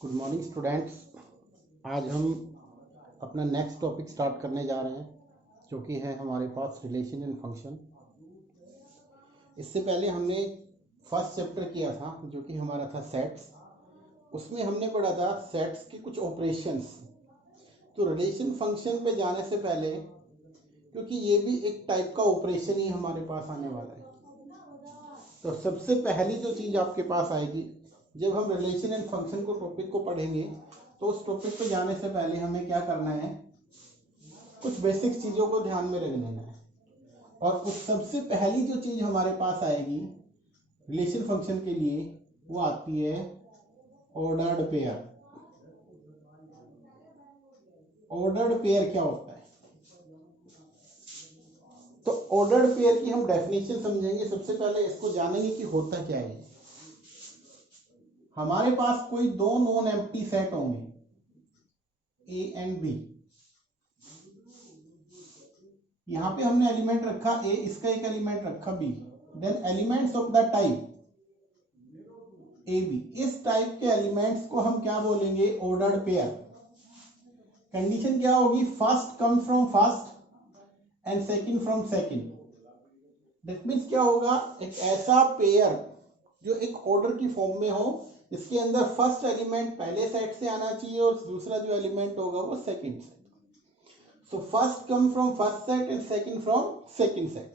Good morning students. आज हम अपना नेक्स्ट टॉपिक स्टार्ट करने जा रहे हैं जो कि है हमारे पास रिलेशन एंड फंक्शन। इससे पहले हमने फर्स्ट चैप्टर किया था जो कि हमारा था सेट्स। उसमें हमने पढ़ा था सेट्स के कुछ ऑपरेशंस। तो रिलेशन फंक्शन पे जाने से पहले, क्योंकि ये भी एक टाइप का ऑपरेशन ही हमारे पास आने वाला है, तो सबसे पहली जो चीज़ आपके पास आएगी जब हम रिलेशन एंड फंक्शन को टॉपिक को पढ़ेंगे, तो उस टॉपिक पे जाने से पहले हमें क्या करना है, कुछ बेसिक चीज़ों को ध्यान में रख लेना है। और उस सबसे पहली जो चीज़ हमारे पास आएगी रिलेशन फंक्शन के लिए, वो आती है ऑर्डर्ड पेयर। ऑर्डर्ड पेयर क्या होता है? तो ऑर्डर्ड पेयर की हम डेफिनेशन समझेंगे। सबसे पहले इसको जानेंगे कि होता क्या है। हमारे पास कोई दो नॉन एम्प्टी सेट होंगे ए एंड बी। यहां पे हमने एलिमेंट रखा ए, इसका एक एलिमेंट रखा B. Then elements of the type A B. इस टाइप के एलिमेंट्स को हम क्या बोलेंगे? Ordered pair. कंडीशन क्या होगी? First come from first and second from second. That means क्या होगा? एक ऐसा पेयर जो एक ऑर्डर की फॉर्म में हो, इसके अंदर फर्स्ट एलिमेंट पहले सेट से आना चाहिए और दूसरा जो एलिमेंट होगा वो second set. So first come from first set and second from second set.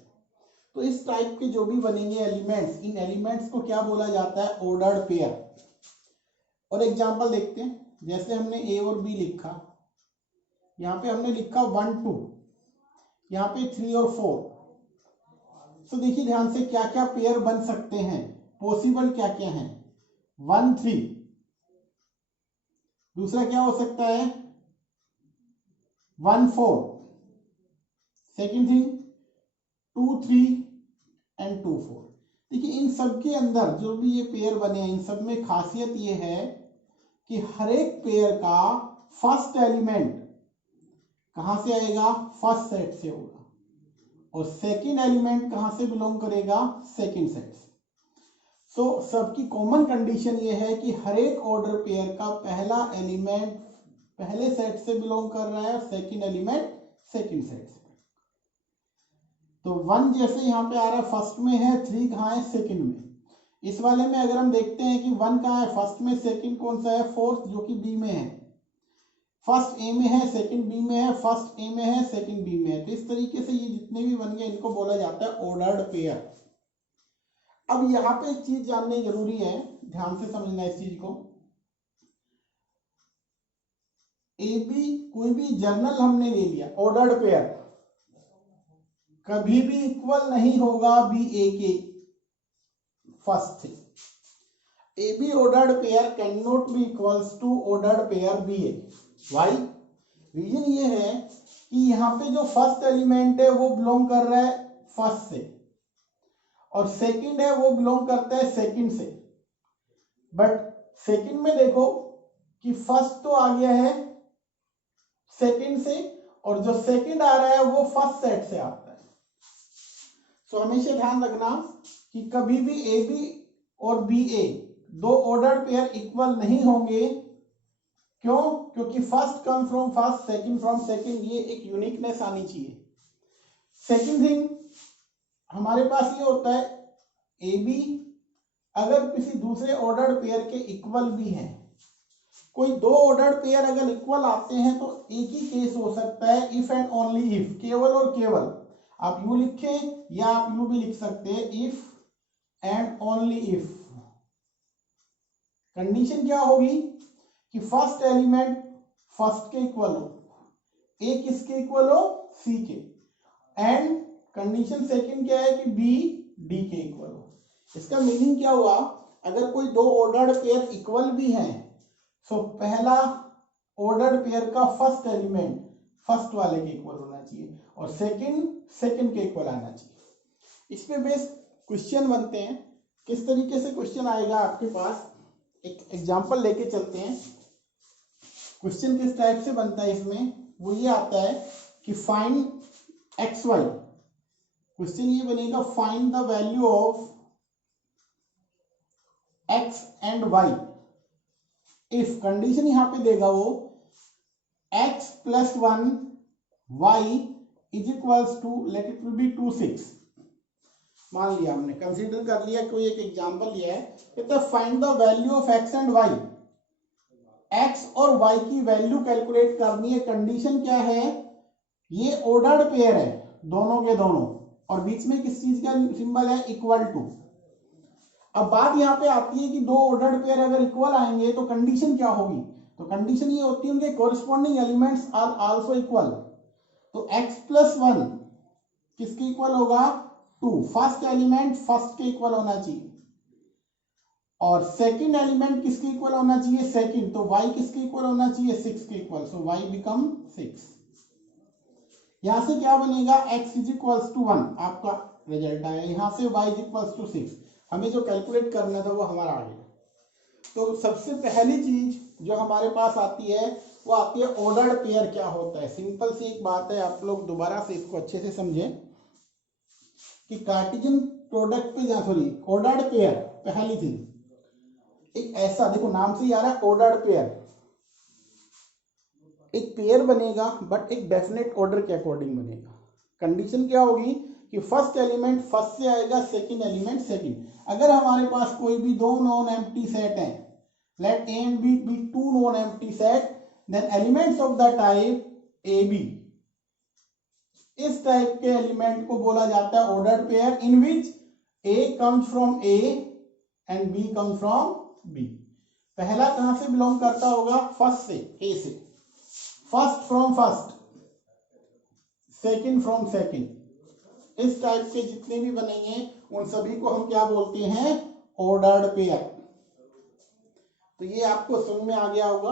तो इस टाइप के जो भी बनेंगे एलिमेंट्स, इन एलिमेंट्स को क्या बोला जाता है? Ordered pair. और एग्जांपल देखते हैं। जैसे हमने ए और बी लिखा, यहाँ पे हमने लिखा 1 2, यहाँ पे 3 और 4। तो देखिए ध्यान से क्या क्या पेयर बन सकते हैं, पॉसिबल क्या क्या है। 1 3, दूसरा क्या हो सकता है? 1 4, सेकेंड थिंग 2 3 एंड 2 4। देखिए इन सब के अंदर जो भी ये पेयर बने हैं, इन सब में खासियत ये है कि हर एक पेयर का फर्स्ट एलिमेंट कहां से आएगा? फर्स्ट सेट से होगा। और सेकेंड एलिमेंट कहां से बिलोंग करेगा? सेकेंड सेट से। सो सबकी कॉमन कंडीशन ये है कि हर एक ऑर्डर पेयर का पहला एलिमेंट पहले सेट से बिलोंग कर रहा है और सेकेंड एलिमेंट सेकेंड सेट से। तो 1 जैसे यहाँ पे आ रहा है फर्स्ट में है, 3 कहाँ है? सेकेंड में। इस वाले में अगर हम देखते हैं कि 1 कहाँ है फर्स्ट में, सेकेंड कौन सा है? फोर्थ, जो कि बी में है। फर्स्ट ए में है, सेकेंड बी में है, फर्स्ट ए में है, सेकेंड बी में है। तो इस तरीके से ये जितने भी बन गए इनको बोला जाता है ऑर्डर्ड पेयर। अब यहाँ पे एक चीज जाननी जरूरी है, ध्यान से समझना इस चीज को। ए बी कोई भी जर्नल हमने ले लिया, ऑर्डर्ड पेयर कभी भी इक्वल नहीं होगा बी ए के फर्स्ट से। A B ordered pair can not be equals to ordered pair B A. Why? Reason ये है कि यहाँ पे जो फर्स्ट एलिमेंट है वो बिलोंग कर रहा है फर्स्ट से, और सेकंड है वो बिलोंग करता है सेकंड से। बट सेकंड में देखो कि फर्स्ट तो आ गया है सेकंड से, और जो सेकंड आ रहा है वो फर्स्ट सेट से आता है। सो हमेशा ध्यान रखना कि कभी भी ए बी और बी ए दो ऑर्डर्ड पेयर इक्वल नहीं होंगे। क्यों? क्योंकि first come from first, second from second, ये एक यूनिकनेस आनी चाहिए। सेकंड थिंग हमारे पास ये होता है, ए बी अगर किसी दूसरे ऑर्डर्ड पेयर के इक्वल भी हैं, कोई दो ऑर्डर्ड पेयर अगर इक्वल आते हैं तो एक ही केस हो सकता है, इफ एंड ओनली इफ, केवल और केवल। आप यू लिखें या आप यू भी लिख सकते हैं, if and only if. Condition क्या होगी कि फर्स्ट एलिमेंट फर्स्ट के इक्वल हो, ए किसके इक्वल हो? सी के। एंड कंडीशन सेकंड क्या है कि बी डी के इक्वल हो। इसका मीनिंग क्या हुआ? अगर कोई दो ऑर्डर्ड पेयर इक्वल भी हैं, तो पहला ऑर्डर्ड पेयर का फर्स्ट एलिमेंट फर्स्ट वाले के इक्वल होना चाहिए और सेकंड सेकंड के इक्वल आना चाहिए। इस पे बेस क्वेश्चन बनते हैं। किस तरीके से क्वेश्चन आएगा आपके पास, एक एग्जांपल लेके चलते हैं। क्वेश्चन किस टाइप से बनता है इसमें, वो ये आता है कि फाइंड एक्स वाई। क्वेश्चन ये बनेगा, find the value of X and Y if condition यहां पे देगा वो x + 1 y is equals to, let it will be 2 6। मान लिया हमने, कंसीडर कर लिया, कोई एक एग्जांपल लिया है, कहता है find the value of x and y। x और y की वैल्यू कैलकुलेट करनी है। कंडीशन क्या है, ये ऑर्डर्ड पेयर है दोनों के दोनों, और बीच में किस चीज का सिंबल है, इक्वल टू। अब बात यहां पे आती है कि दो ऑर्डर्ड पेयर अगर इक्वल आएंगे तो कंडीशन क्या होगी, तो कंडीशन ये होती है उनके corresponding elements are also equal. तो x + 1 किसके इक्वल होगा, 2। फर्स्ट एलिमेंट फर्स्ट के इक्वल होना चाहिए, और सेकंड एलिमेंट किसके इक्वल होना चाहिए, सेकंड। तो y किसके इक्वल होना चाहिए, 6 के इक्वल। सो y बिकम 6। यहां से क्या बनेगा, x = 1 आपका रिजल्ट आया। यहां से y = 6। हमें जो कैलकुलेट करना था वो हमारा आ गया। तो सबसे पहली चीज जो हमारे पास आती है वो आती है ऑर्डर्ड पेयर क्या होता है। सिंपल सी एक बात है, आप लोग दोबारा से इसको अच्छे से समझें कि कार्टेशियन प्रोडक्ट पे जा, सॉरी ऑर्डर्ड पेयर, पहली चीज एक ऐसा, देखो नाम से ही आ रहा है ऑर्डर्ड पेयर, एक पेयर बनेगा बट एक डेफिनेट ऑर्डर के अकॉर्डिंग बनेगा। कंडीशन क्या होगी कि फर्स्ट एलिमेंट फर्स्ट से आएगा, सेकंड एलिमेंट सेकंड। अगर हमारे पास कोई भी दो नॉन एम्प्टी सेट हैं, let A and B be two non-empty set, then elements of the type AB, इस टाइप के एलिमेंट को बोला जाता है ordered pair, in which A comes from A and B comes from B। पहला कहां से बिलोंग करता होगा, फर्स्ट से, A से। First from first, second from second. इस टाइप के जितने भी बनेंगे उन सभी को हम क्या बोलते हैं, ऑर्डर्ड पेयर। तो ये आपको समझ में आ गया होगा।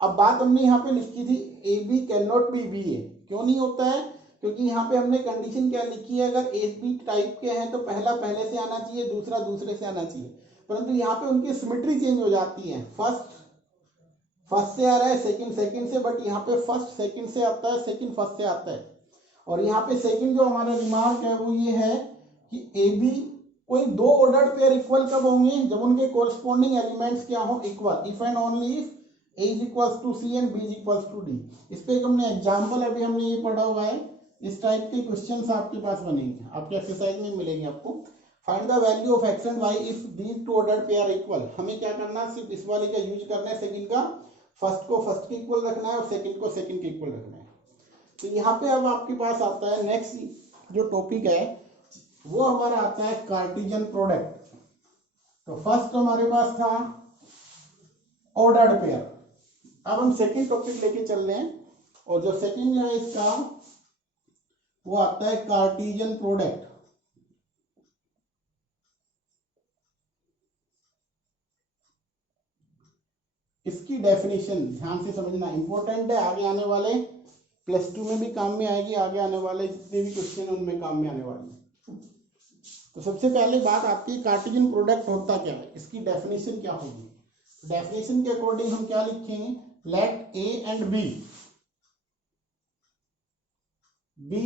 अब बात हमने यहाँ पे लिखी थी A B can not be B A, क्यों नहीं होता है, क्योंकि यहाँ पे हमने कंडीशन क्या लिखी है, अगर ए बी टाइप के हैं तो पहला पहले से आना चाहिए, दूसरा दूसरे से आना चाहिए। परंतु यहाँ पे उनकी सिमेट्री चेंज हो जाती है, फर्स्ट फर्स्ट से आ रहा है, सेकंड सेकंड से, बट यहाँ पे फर्स्ट सेकंड से आता है, सेकंड फर्स्ट से आता है। और यहाँ पे सेकंड जो हमारा रिमार्क है वो ये है कि ए बी, कोई दो ऑर्डर्ड पेयर इक्वल कब होंगे, जब उनके कोरिस्पॉन्डिंग एलिमेंट्स क्या हो, equal. If and only if A = C and B = D। इस पे हमने एग्जांपल अभी हमने ये पढ़ा हुआ है। इस टाइप के क्वेश्चंस आपके पास बनेंगे, आपके एक्सरसाइज में मिलेंगे आपको। Find the value of x and y if these two ordered pair equal. हमें क्या करना है, सिर्फ इस वाले का यूज करना है, सेकंड का फर्स्ट को फर्स्ट के इक्वल रखना है और सेकंड को सेकंड के इक्वल रखना है। तो यहाँ पे अब आपके पास आता है नेक्स्ट जो टॉपिक है वो हमारा आता है कार्टेशियन प्रोडक्ट। तो फर्स्ट हमारे पास था ऑर्डर्ड पेयर। अब हम सेकंड टॉपिक लेके चल रहे हैं, और जो सेकंड है इसका वो आता है कार्टेशियन प्रोडक्ट। इसकी डेफिनेशन ध्यान से समझना इंपॉर्टेंट है, आगे आने वाले +2 में भी काम में आएगी, आगे आने वाले जितने भी क्वेश्चन है उनमें काम में आने वाली है। तो सबसे पहले बात आती है कार्टेशियन प्रोडक्ट होता क्या है, इसकी डेफिनेशन क्या होगी। डेफिनेशन के अकॉर्डिंग हम क्या लिखेंगे, let A and B be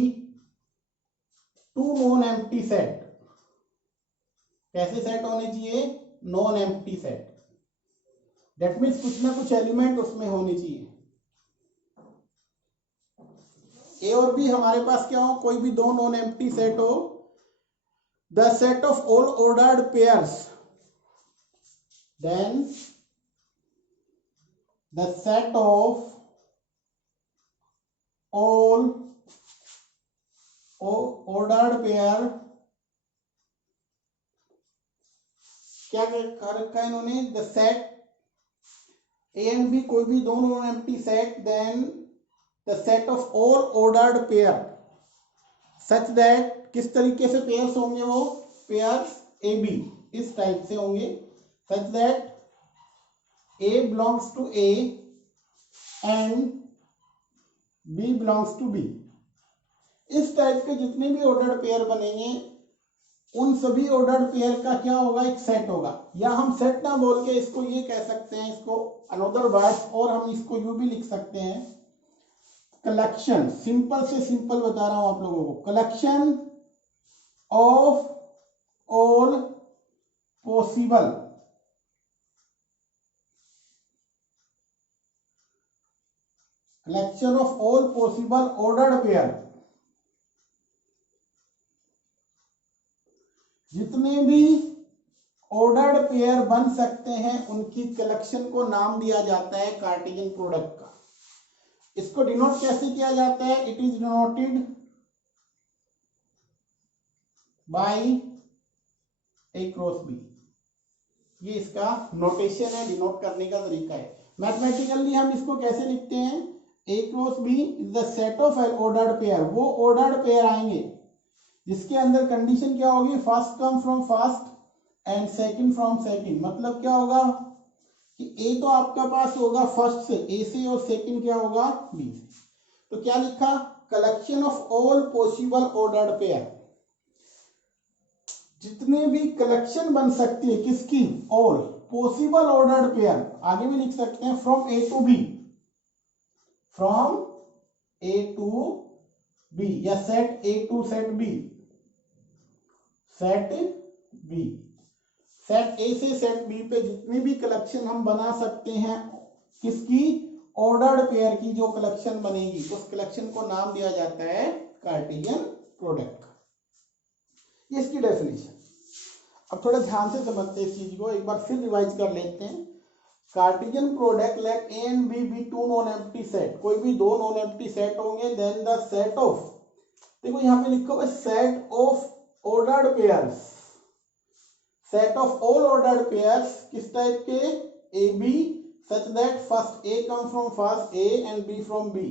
two non empty set. कैसे सेट होने चाहिए, non empty set. That means कुछ ना कुछ एलिमेंट उसमें होने चाहिए। ए और बी हमारे पास क्या हो, कोई भी दो नॉन एम्प्टी सेट हो। The set of all ordered pairs, then the set of all ordered pair, क्या कर रखा है इन्होंने, the set A and B कोई भी दो non empty set, then the set of all ordered pair such that, किस तरीके से पेयर्स होंगे वो, पेयर्स ए बी इस टाइप से होंगे, such that A belongs to A and B belongs to B. इस टाइप के जितने भी ऑर्डर्ड पेयर बनेंगे उन सभी ऑर्डर्ड पेयर का क्या होगा, एक सेट होगा। या हम सेट ना बोल के इसको ये कह सकते हैं, इसको अनदर वर्ड्स, और हम इसको यूं भी लिख सकते हैं, कलेक्शन। सिंपल से सिंपल बता रहा हूं आप लोगों को, collection of all possible collection of all possible ordered pair, जितने भी ऑर्डर्ड पेयर बन सकते हैं उनकी कलेक्शन को नाम दिया जाता है कार्टेशियन प्रोडक्ट का। इसको डिनोट कैसे किया जाता है? It is denoted by A cross B. ये इसका नोटेशन है, डिनोट करने का तरीका है। मैथमेटिकली हम इसको कैसे लिखते हैं? A cross B is the set of ordered pair. वो ऑर्डर्ड पेयर आएंगे जिसके अंदर कंडीशन क्या होगी? First come from first and second from second. मतलब क्या होगा कि ए तो आपका पास होगा फर्स्ट से, ए से, और सेकंड क्या होगा? बी से। तो क्या लिखा? Collection of all possible ordered pair, जितने भी कलेक्शन बन सकती है किसकी? All possible ordered pair. आगे भी लिख सकते हैं from A to B, from A to B, या set A to set B, set B. Set A से सेट बी पे जितनी भी कलेक्शन हम बना सकते हैं किसकी? ऑर्डर्ड पेयर की जो कलेक्शन बनेगी उस कलेक्शन को नाम दिया जाता है कार्टेशियन प्रोडक्ट का। ये इसकी डेफिनेशन। अब थोड़ा ध्यान से समझते हैं इस चीज को, एक बार फिर रिवाइज कर लेते हैं। Cartesian product let A and B be two non empty set, कोई भी दो नॉन एम्प्टी सेट होंगे, देन द सेट ऑफ, देखो यहाँ पे लिखा हुआ है set of ordered pairs, set of all ordered pairs किस टाइप के? A B, such that first A come from first A and B from B.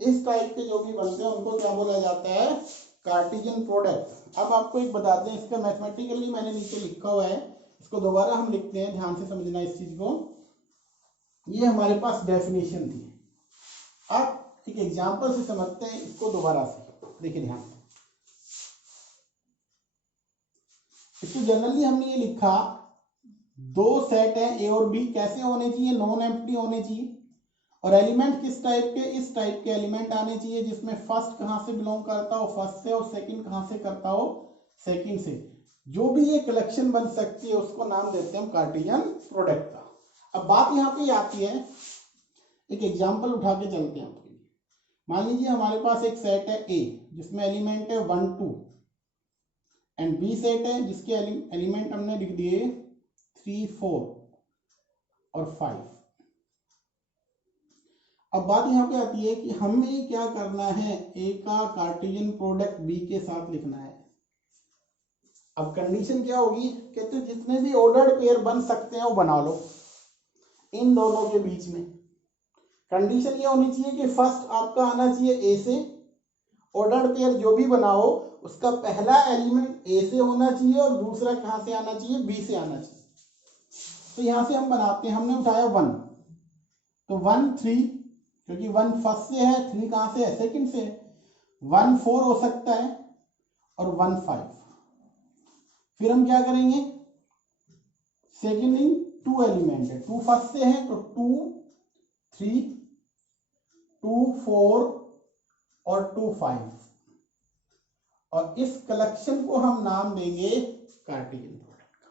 इस टाइप के जो भी बनते हैं उनको क्या बोला जाता है? Cartesian product. अब आपको एक बताते हैं, इसका मैथमेटिकली मैंने नीचे लिखा हुआ है, इसको दोबारा हम लिखते हैं, ध्यान से समझना इस चीज को। ये हमारे पास डेफिनेशन थी, अब एक एग्जांपल से समझते हैं इसको दोबारा से। देखिए ध्यान से, इसको जनरली हमने ये लिखा, दो सेट है ए और बी, कैसे होने चाहिए? नॉन एम्प्टी होने चाहिए, और एलिमेंट किस टाइप के? इस टाइप के एलिमेंट आने चाहिए जिसमें फर्स्ट कहां से बिलोंग करता हो? फर्स्ट से, और सेकंड कहां से करता हो? सेकंड से। जो भी ये कलेक्शन बन सकती है उसको नाम देते हैं हम कार्टेशियन प्रोडक्ट का। अब बात यहाँ पे आती है, एक एग्जाम्पल उठा के चलते हैं आपके लिए। मान लीजिए हमारे पास एक सेट है ए जिसमें एलिमेंट है 1 2, एंड बी सेट है जिसके एलिमेंट हमने लिख दिए 3 4 और 5। अब बात यहाँ पे आती है कि हमें क्या करना है? ए का कार्टेशियन प्रोडक्ट बी के साथ लिखना है। अब कंडीशन क्या होगी? कहते हैं जितने भी ऑर्डर्ड पेयर बन सकते हैं वो बना लो इन दोनों के बीच में। कंडीशन ये होनी चाहिए कि फर्स्ट आपका आना चाहिए ए से, ऑर्डर्ड पेयर जो भी बनाओ उसका पहला एलिमेंट ए से होना चाहिए और दूसरा कहां से आना चाहिए? बी से आना चाहिए। तो यहां से हम बनाते हैं, हमने उठाया 1, तो 1 3, क्योंकि 1 फर्स्ट से है, 3 कहां से है? सेकंड से है। 1 4 हो सकता है और 1 5। फिर हम क्या करेंगे? सेकंड इन 2 एलिमेंट है, 2 फर्स्ट से है तो 2 3 2 4 और 2 5, और इस कलेक्शन को हम नाम देंगे कार्टेशियन प्रोडक्ट का।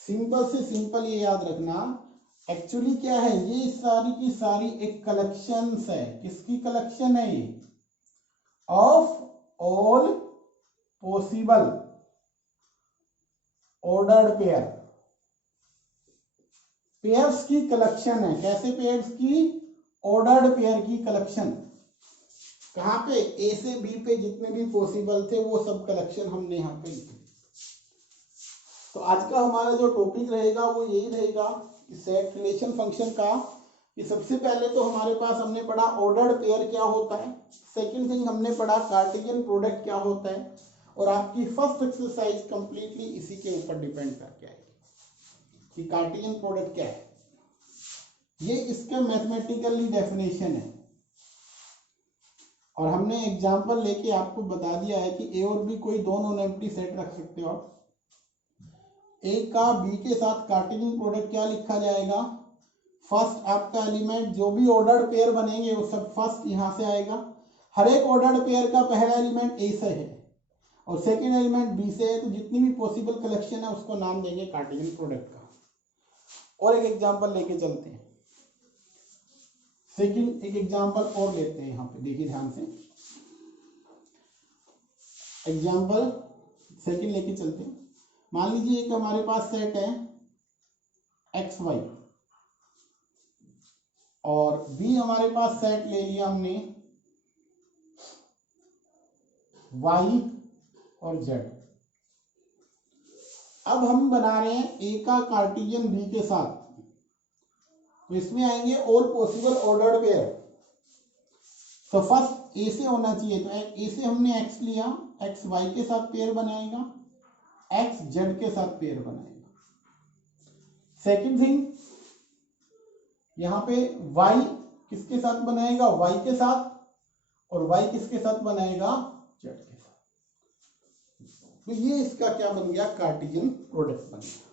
सिंपल से सिंपल ये याद रखना, एक्चुअली क्या है? ये सारी की सारी एक कलेक्शंस है। किसकी कलेक्शन है ये? Of all possible ordered pair, pairs की कलेक्शन है। कैसे पेयर्स की? ऑर्डर्ड पेयर की कलेक्शन। कहां पे? ए से बी पे जितने भी पॉसिबल थे वो सब कलेक्शन हमने यहाँ पे लिखे। तो आज का हमारा जो टॉपिक रहेगा वो यही रहेगा कि सेट रिलेशन फंक्शन का, कि सबसे पहले तो हमारे पास हमने पढ़ा ऑर्डर्ड पेयर क्या होता है, सेकंड थिंग हमने पढ़ा कार्टेशियन प्रोडक्ट क्या होता है, और आपकी फर्स्ट एक्सरसाइज कंप्लीटली इसी के ऊपर डिपेंड करके आएगी कि कार्टेशियन प्रोडक्ट क्या है। ये इसका मैथमेटिकली डेफिनेशन है, और हमने एग्जांपल लेके आपको बता दिया है कि ए और बी कोई दो नॉन एम्प्टी सेट रख सकते हो आप। ए का बी के साथ कार्टेशियन प्रोडक्ट क्या लिखा जाएगा? फर्स्ट आपका एलिमेंट जो भी ऑर्डर्ड पेयर बनेंगे वो सब फर्स्ट यहां से आएगा। हर एक ऑर्डर्ड पेयर का पहला एलिमेंट ए से है और सेकेंड एलिमेंट बी से है, तो जितनी भी पॉसिबल कलेक्शन है उसको नाम देंगे कार्टेशियन प्रोडक्ट का। और एक एग्जांपल लेके चलते हैं। सेकंड एक एग्जांपल और लेते हैं, यहाँ पे देखिए ध्यान से, एग्जांपल सेकंड लेके चलते हैं। मान लीजिए एक हमारे पास सेट है एक्स वाई, और बी हमारे पास सेट ले लिया हमने वाई और जेड। अब हम बना रहे हैं ए का कार्टेशियन बी के साथ, तो इसमें आएंगे ऑल पॉसिबल ऑर्डर्ड पेयर। तो फर्स्ट ए से होना चाहिए, तो ए से हमने एक्स लिया, एक्स वाई के साथ पेयर बनाएगा, एक्स जेड के साथ पेयर बनाएगा। सेकंड थिंग, यहां पे वाई किसके साथ बनाएगा, वाई के साथ, और वाई किसके साथ बनाएगा, जेड के साथ। तो ये इसका क्या बन गया, कार्टेशियन प्रोडक्ट बन गया।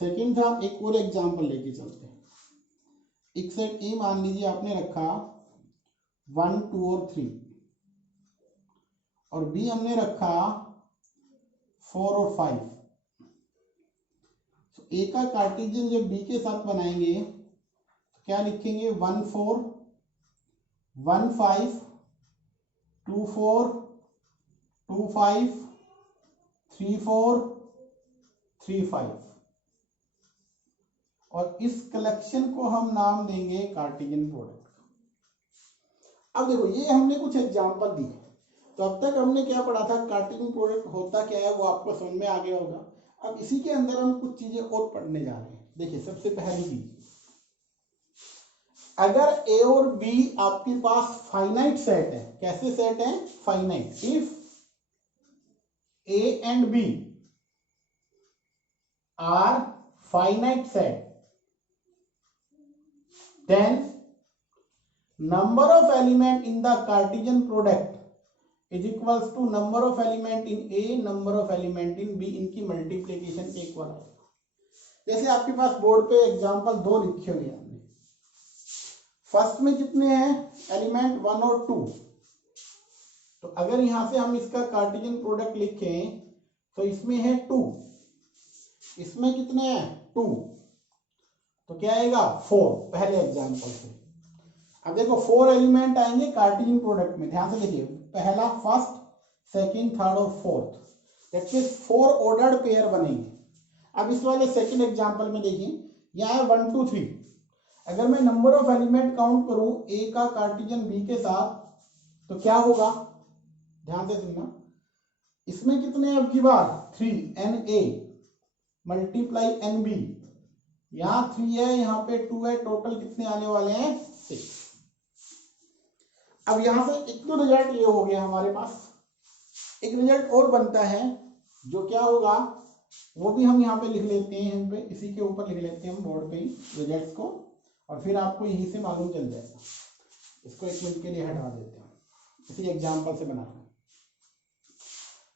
सेकंड था, एक और एग्जांपल लेके चलते हैं। एक सेट ए मान लीजिए आपने रखा 1 2 और 3, और बी हमने रखा 4 और 5। तो ए का कार्टेशियन जब बी के साथ बनाएंगे तो क्या लिखेंगे, 1 4 1 5 2 4 2 5 3 4 3 5, और इस कलेक्शन को हम नाम देंगे कार्टेशियन प्रोडक्ट। अब देखो ये हमने कुछ एग्जांपल दिए, तो अब तक हमने क्या पढ़ा था, कार्टेशियन प्रोडक्ट होता क्या है वो आपको समझ में आ गया होगा। अब इसी के अंदर हम कुछ चीजें और पढ़ने जा रहे हैं। देखिए सबसे पहली चीज, अगर ए और बी आपके पास फाइनाइट सेट है, कैसे सेट है, finite, if A and B are finite set, then number of element in the Cartesian product is equals to number of element in A, number of element in B, इनकी multiplication equal आएगा। जैसे आपके पास board पे example 2 लिखे हुए हैं हमने, first में कितने हैं एलिमेंट, 1 और 2। तो अगर यहां से हम इसका कार्टेशियन प्रोडक्ट लिखें तो इसमें है 2, इसमें कितने हैं 2, तो क्या आएगा 4, पहले एग्जांपल से। अब देखो 4 एलिमेंट आएंगे कार्टेशियन प्रोडक्ट में, ध्यान से देखिए, पहला, फर्स्ट, सेकंड, थर्ड और fourth, that means 4 ordered pair बनेंगे। अब इस वाले सेकंड एग्जांपल में देखिए, यहाँ है 1 2 3। अगर मैं नंबर ऑफ एलिमेंट काउंट करूं ए का कार्टेशियन बी के साथ तो क्या होगा, ध्यान से सुनना, इसमें कितने अब की बार 3 n A multiply n B, यहां 3 है, यहां पे 2 है, टोटल कितने आने वाले हैं 6। अब यहां से एक तो रिजल्ट ये हो गया हमारे पास, एक रिजल्ट और बनता है जो क्या होगा वो भी हम यहाँ पे लिख लेते हैं, यहाँ पे इसी के ऊपर लिख लेते हैं हम बोर्ड पे ही रिजल्ट्स को, और फिर आपको यहीं से मालूम चल जाएगा। इसको 1 मिनट के लिए हटा देते हैं, इसी एग्जाम्पल से बनाते हैं।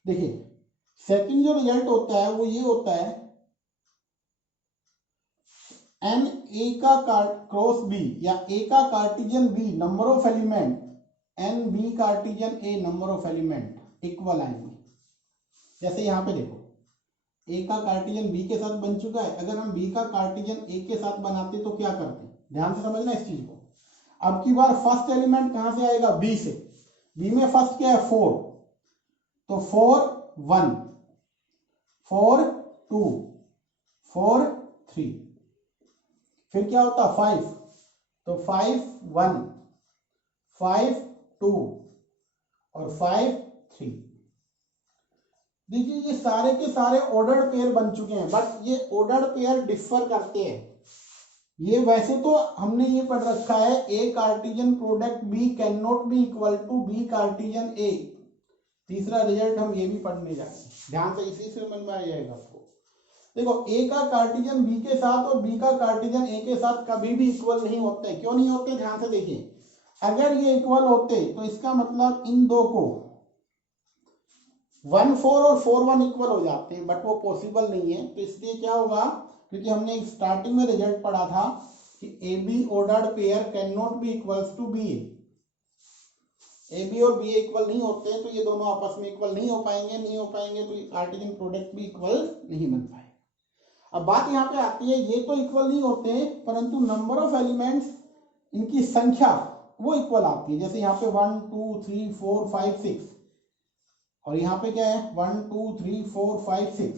देखिए सेकंड जो रिजल्ट होता है वो ये होता है, एन ए का क्रॉस बी या ए का Cartesian B number of element, n B Cartesian A number of element equal आएंगे। जैसे यहाँ पे देखो ए का कार्टेशियन बी के साथ बन चुका है, अगर हम बी का कार्टेशियन ए के साथ बनाते तो क्या करते, ध्यान से समझना इस चीज को। अब की बार फर्स्ट एलिमेंट कहां से आएगा, बी से, बी में फर्स्ट क्या है 4, तो 4 1 4 2 4 3, फिर क्या होता 5, तो 5 1 5 2 और 5 3। देखिए ये सारे के सारे ऑर्डर्ड पेयर बन चुके हैं, बट ये ऑर्डर्ड पेयर डिफर करते हैं। ये वैसे तो हमने ये पढ़ रखा है A cartesian product B can not be equal to B Cartesian A, तीसरा रिजल्ट हम ये भी पढ़ने जा रहे हैं, ध्यान से इसी से समझ में आ जाएगा आपको। देखो ए का कार्टेशियन बी के साथ और बी का कार्टेशियन ए के साथ कभी भी इक्वल नहीं होते। क्यों नहीं होते, ध्यान से देखिए, अगर ये इक्वल होते तो इसका मतलब इन दो को 1 4 और 4 1 इक्वल हो जाते हैं, बट वो पॉसिबल नहीं है। तो इसलिए क्या होगा, क्योंकि हमने स्टार्टिंग में रिजल्ट पढ़ा था कि A B ordered pair can not be equals to B A B और बी इक्वल नहीं होते हैं, तो ये दोनों आपस में इक्वल नहीं हो पाएंगे, तो ये कार्टेशियन प्रोडक्ट भी इक्वल नहीं बन पाएगा। अब बात यहाँ पे आती है, ये तो इक्वल नहीं होते हैं, परंतु नंबर ऑफ एलिमेंट्स इनकी संख्या वो इक्वल आती है। जैसे यहाँ पे 1 2 3 4 5 6 और यहाँ पे क्या है 1 2 3 4 5 6,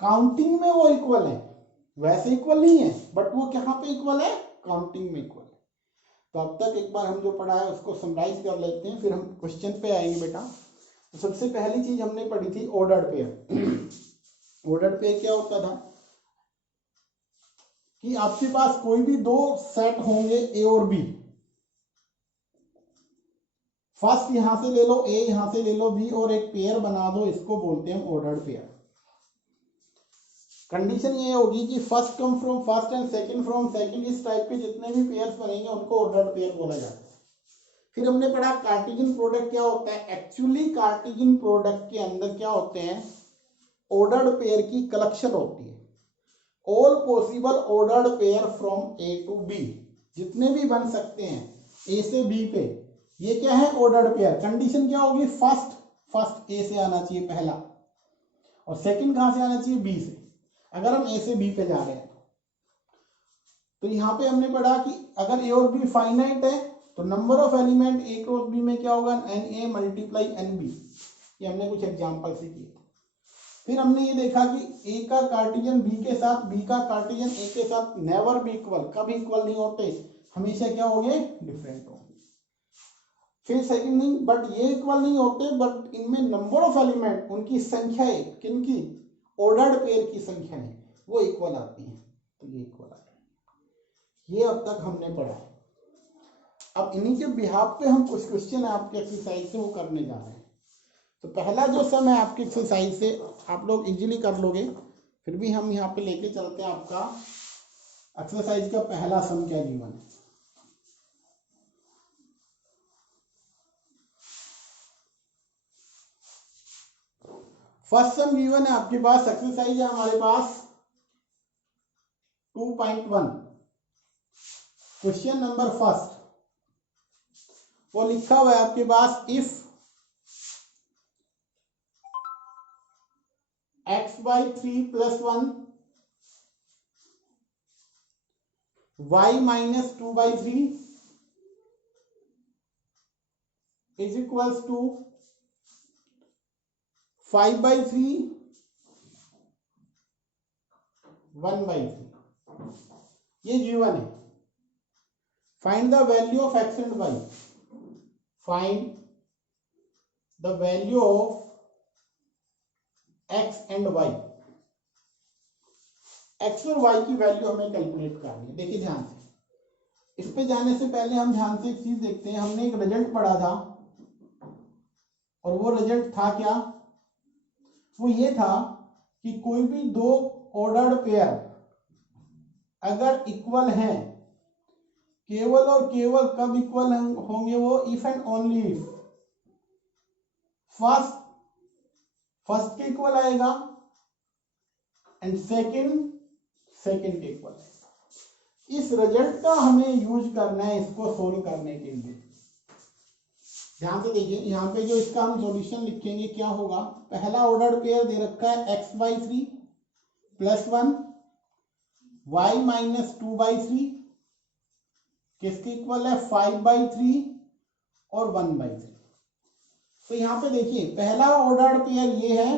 काउंटिंग में वो इक्वल है, वैसे इक्वल नहीं है, बट वो कहाँ पे इक्वल है, काउंटिंग में इक्वल है। तो अब तक एक बार हम जो पढ़ा है उसको समराइज कर लेते हैं, फिर हम क्वेश्चन पे आएंगे बेटा। तो सबसे पहली चीज हमने पढ़ी थी ऑर्डर्ड पेयर। ऑर्डर्ड पेयर क्या होता था कि आपके पास कोई भी दो सेट होंगे ए और बी, फर्स्ट यहां से ले लो ए, यहां से ले लो बी और एक पेयर बना दो, इसको बोलते हैं ऑर्डर्ड पेयर। कंडीशन ये होगी कि first come from first and second from second, इस टाइप के जितने भी पेयर्स बनेंगे उनको ऑर्डर्ड पेयर बोला जाता है। फिर हमने पढ़ा कार्टेशियन प्रोडक्ट क्या होता है। एक्चुअली कार्टेशियन प्रोडक्ट के अंदर क्या होते हैं, ऑर्डर्ड पेयर की कलेक्शन होती है। All possible ordered pair from A to B, जितने भी बन सकते हैं ए से बी पे, ये क्या है ऑर्डर्ड पेयर। कंडीशन क्या होगी, फर्स्ट ए से आना चाहिए पहला, और सेकंड कहां से आना चाहिए, बी से, अगर हम ए से बी पे जा रहे हैं। तो यहां पे हमने पढ़ा कि अगर ए और बी फाइनाइट है तो number of element A cross B में क्या होगा, n A multiply n B. ये हमने कुछ एग्जांपल से किए। फिर हमने ये देखा कि ए का कार्टेशियन बी के साथ, बी का कार्टेशियन ए के साथ नेवर बी इक्वल, कभी इक्वल नहीं होते, हमेशा क्या होंगे, डिफरेंट होंगे। फिर सेकंड थिंग, बट ये इक्वल नहीं होते, बट इनमें नंबर ऑफ एलिमेंट, उनकी संख्या है, किनकी, ऑर्डर्ड पेयर की संख्या है, वो इक्वल आती है। तो ये इक्वल आती है। ये अब तक हमने पढ़ा है। अब इन्हीं के बिहाफ पे हम कुछ क्वेश्चन आपके एक्सरसाइज से वो करने जा रहे हैं। तो पहला जो सम है आपके एक्सरसाइज से आप लोग इजीली कर लोगे, फिर भी हम यहाँ पे लेके चलते हैं। आपका एक्सरसाइज का पहला सम क्या गिवन है। फर्स्ट सम गिवन है आपके पास, एक्सरसाइज है हमारे पास 2.1, क्वेश्चन नंबर फर्स्ट। वो लिखा हुआ है आपके पास, if x by 3 plus 1 y minus 2 by 3 is equals to 5 by 3 1 by 3, ये गिवन है। Find the value of x and y, find the value of x and y। x और y की value हमें कैलकुलेट करनी है। देखिए ध्यान से, इस पे जाने से पहले हम ध्यान से एक चीज देखते हैं। हमने एक रिजल्ट पढ़ा था और वो रिजल्ट था क्या, वो ये था कि कोई भी दो ऑर्डर्ड पेयर अगर इक्वल हैं, केवल और केवल कब इक्वल होंगे वो, if and only if first के इक्वल आएगा एंड सेकंड के इक्वल। इस रिजल्ट का हमें यूज करना है इसको सोल्व करने के लिए। ध्यान से देखिए, यहाँ पे जो इसका हम सॉल्यूशन लिखेंगे क्या होगा, पहला ऑर्डर्ड पेयर दे रखा है x by 3 plus 1 y minus 2 by 3, किसके इक्वल है, 5 by 3 और 1 by 3। तो यहाँ पे देखिए पहला ऑर्डर्ड पेयर ये है,